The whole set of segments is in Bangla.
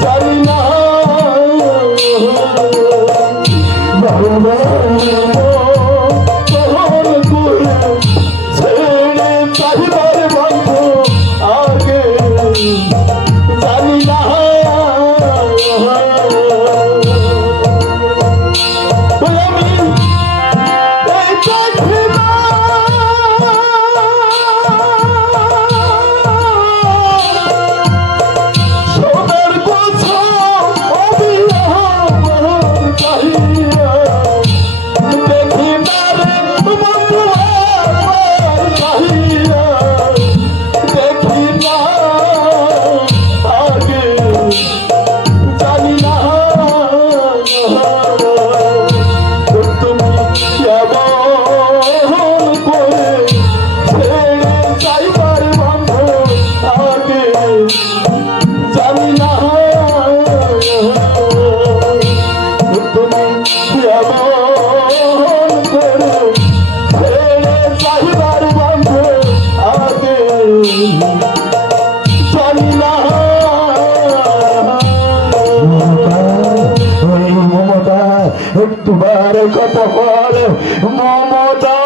জানি না ছেড়ে চাহিদার বন্ধ আগে জানি না তোমার কথা বল মমতা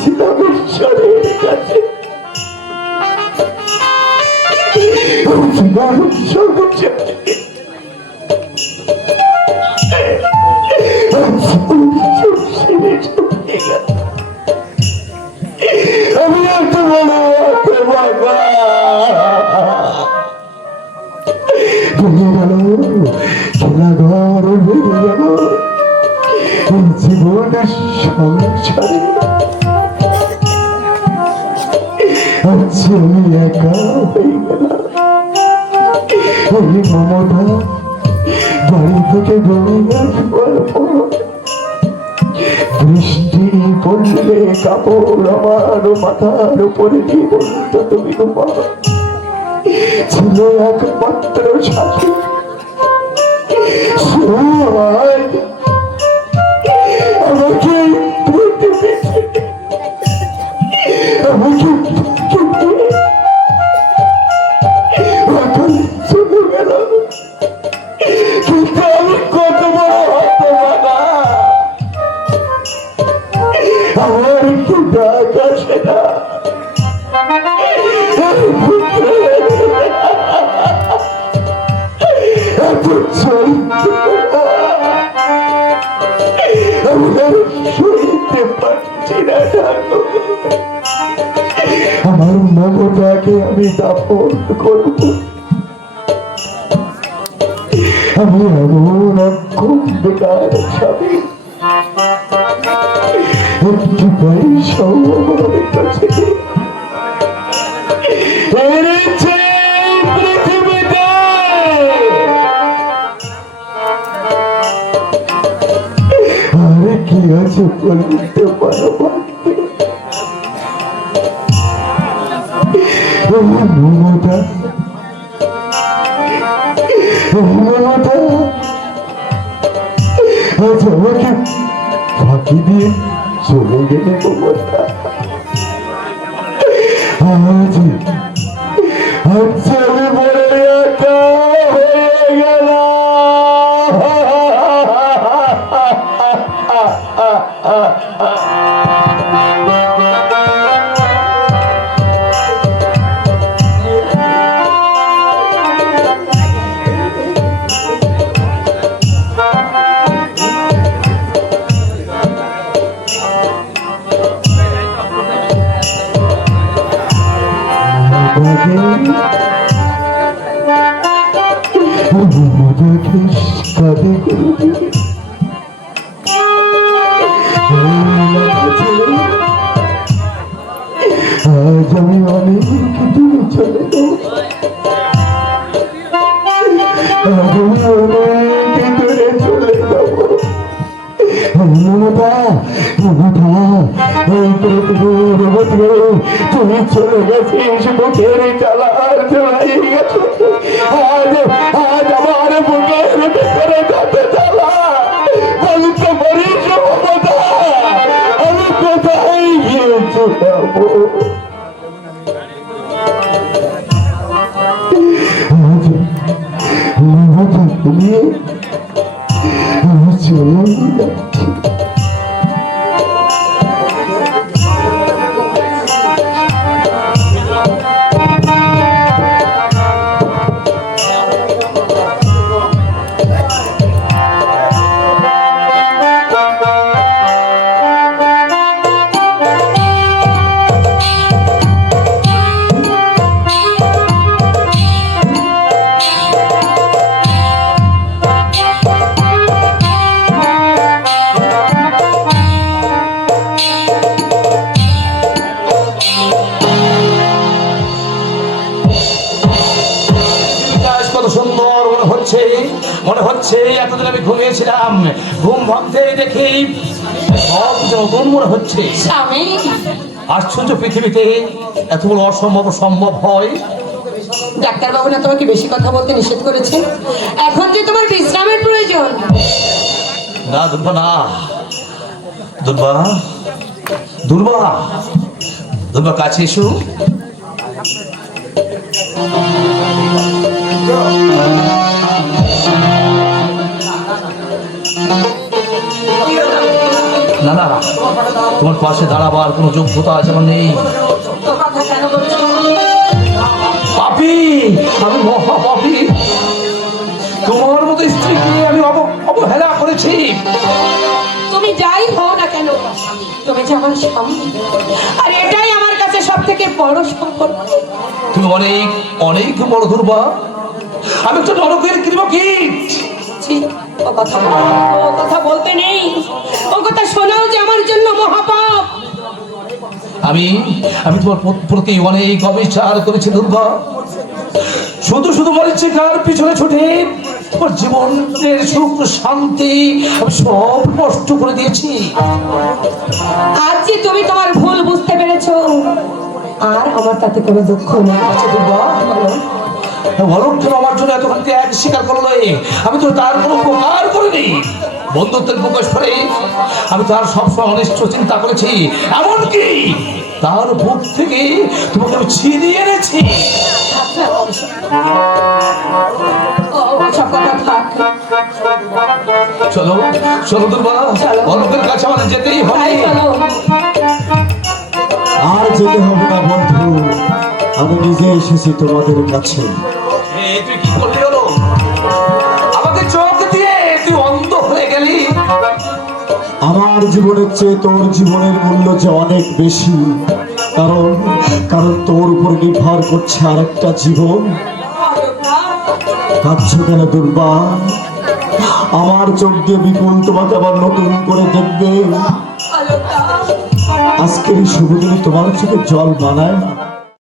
জীবনের সংসারে ঈশ্বরের কাছে আমি একটা বড় বাবা ভেঙে গেল খেলাঘর ভেঙে গেল জীবনের সংসারে আচ্ছা আমি একা হয়ে গেলাম মমতা বাড়ি থেকে বেরিয়ে আসবার পর বৃষ্টি পড়লে কাপড় আমার মাথার উপরে দিয়ে বলতো তুমি তোমার ছিল একমাত্র সাথী আমাকে আমাকে চলে গেল কিন্তু আমি কত বড় হতো বাবা আমার একটু ডাক আসে না এত শুনতে পারছি না আমার মমতাকে আমি দাপন করব আমি এমন অক্ষম বেকার স্বামী একটি পয়সাও আমার কাছে পৃথিবীতে আরে কি আছে বলতে পারো মমতা মমতা আজ আমাকে ফাঁকি দিয়ে চলে গেলে মমতা আজ আজ আমি বলে একা হয়ে কাঁদে আজ আমি অনেক দূরে চলে যাব মমতা তুমি চলে গেছিস বুকের জ্বালা জড়াই গেছো। আজ আজ আমার বুকের ভেতরে কত জ্বালা, বলতে পারিস মমতা, আমি কোথায় গিয়েছি যাবো? মনে হচ্ছে এতদিন আমি ঘুমিয়েছিলাম, ঘুম ভাঙতে দেখি সব নতুন মনে হচ্ছে। স্বামী, আশ্চর্য, পৃথিবীতে এত বড় অসম্ভব সম্ভব হয়। ডাক্তারবাবু না তোমাকে বেশি কথা বলতে নিষেধ করেছে? এখন যে তোমার বিশ্রামের প্রয়োজন। না দুর্বা, না দুর্বা, দুর্বা, দুর্বা কাছে এসো। না না, তোমার পাশে দাঁড়াবার কোনো যোগ্যতা আছে আমার নেই। পাপী, আমি মহা পাপী। তোমার মতো স্ত্রীকে আমি অবহেলা করেছি। তুমি যাই হও না কেন, তুমি যে আমার স্বামী, আর এটাই আমার কাছে সব থেকে বড় সম্পর্ক। তুমি অনেক অনেক বড় দুর্বা, আমি তো নরকের কৃপকীট। ও কথা বলতে নেই, ও কথা শোনাও যে আমার জন্য মহাপাপ। আমি তোমার প্রতি অনেক অবিচার করেছি দুর্গা। শুধু শুধু মরিচিকার পিছনে ছুটে তোমার জীবনের সুখ শান্তি আমি সব নষ্ট করে দিয়েছি। আজ যে তুমি তোমার ভুল বুঝতে পেরেছো, আর আমার তাতে কোনো দুঃখ নেই। আচ্ছা দুর্গা, অলক্ষণ আমার জন্য এতক্ষণ ত্যাগ স্বীকার করলো, আমি তো তার কোনো উপকার করিনি। বন্ধুত্বের প্রকাশ করে আমি তার সবসময় অনিষ্ট চিন্তা করেছি, এমনকি তার বুক থেকে তোমাকে আমি ছিনিয়ে এনেছি। চলো চলো দুর্বা, অলকের কাছে আমাদের যেতেই হবে। আর যেতে হবে না বন্ধু, আমি নিজে এসেছি তোমাদের কাছে। তুই কি করলি হলো? আমাকে চোখ দিয়ে তুই অন্ধ হয়ে গেলি। আমার জীবনের চেয়ে তোর জীবনের মূল্য যে অনেক বেশি, কারণ কারণ তোর উপর নির্ভর করছে আরেকটা জীবন। কাঁদছো কেন দুর্বা? আমার চোখ দিয়ে বিপুল তোমাকে আবার নতুন করে দেখবে। আজকের এই শুভ দিনে তোমার চোখে জল মানায় না।